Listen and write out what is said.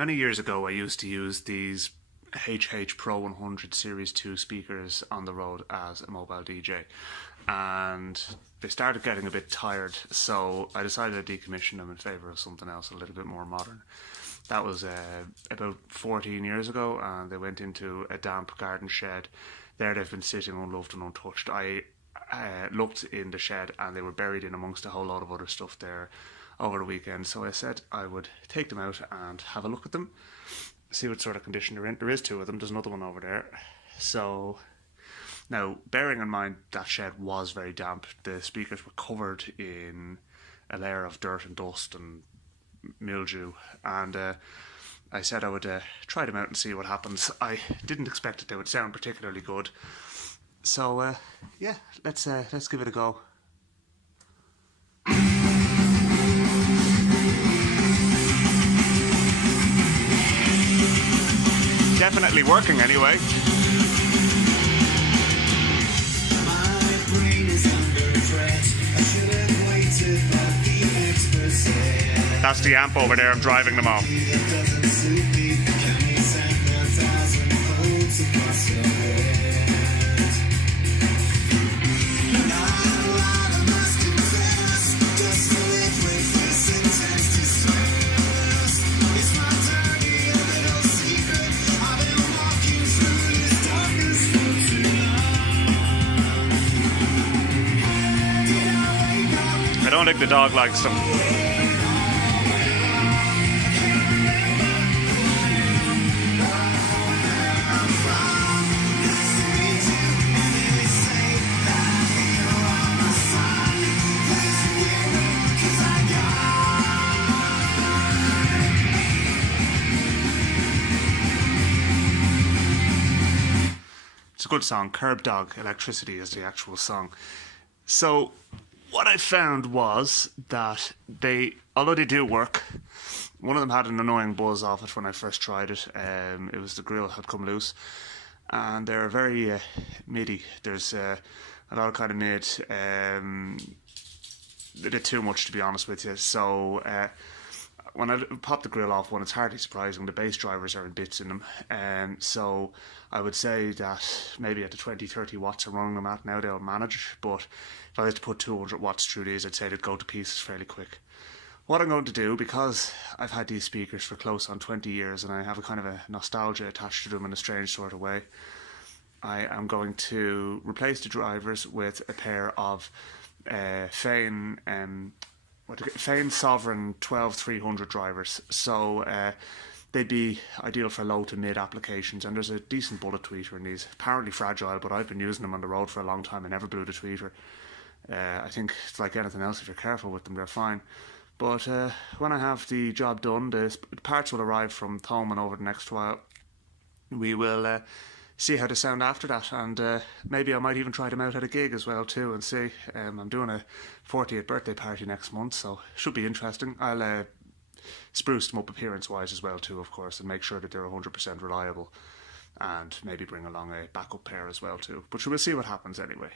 Many years ago, I used to use these HH Pro 100 Series 2 speakers on the road as a mobile DJ, and they started getting a bit tired, so I decided to decommission them in favour of something else a little bit more modern. That was about 14 years ago, and they went into a damp garden shed. There they've been sitting unloved and untouched. I looked in the shed and they were buried in amongst a whole lot of other stuff there over the weekend, so I said I would take them out and have a look at them, see what sort of condition they're in. There is two of them, there's another one over there. So now, bearing in mind that shed was very damp, the speakers were covered in a layer of dirt and dust and mildew, and I said I would try them out and see what happens. I didn't expect that they would sound particularly good, so yeah, let's give it a go. Definitely working anyway. That's the amp over there, I'm driving them off. I don't think the dog likes them. It's a good song. Curb Dog Electricity is the actual song. So what I found was that although they do work, one of them had an annoying buzz off it when I first tried it. It was the grill had come loose, and they're very MIDI. There's a lot of kind of mid. They did too much, to be honest with you. So when I pop the grill off one, it's hardly surprising. The bass drivers are in bits in them. So I would say that maybe at the 20-30 watts I'm running them at now, they'll manage. But if I was to put 200 watts through these, I'd say they'd go to pieces fairly quick. What I'm going to do, because I've had these speakers for close on 20 years and I have a kind of a nostalgia attached to them in a strange sort of way, I am going to replace the drivers with a pair of Fane Sovereign 12300 drivers. So they'd be ideal for low to mid applications, and there's a decent bullet tweeter in these. Apparently fragile, but I've been using them on the road for a long time. I never blew the tweeter. I think it's like anything else, if you're careful with them, they're fine. But when I have the job done, the parts will arrive from Thomann over the next while. We will see how they sound after that, and maybe I might even try them out at a gig as well too and see. I'm doing a 40th birthday party next month, so should be interesting. I'll spruce them up appearance wise as well too, of course, and make sure that they're 100% reliable, and maybe bring along a backup pair as well too. But we'll see what happens anyway.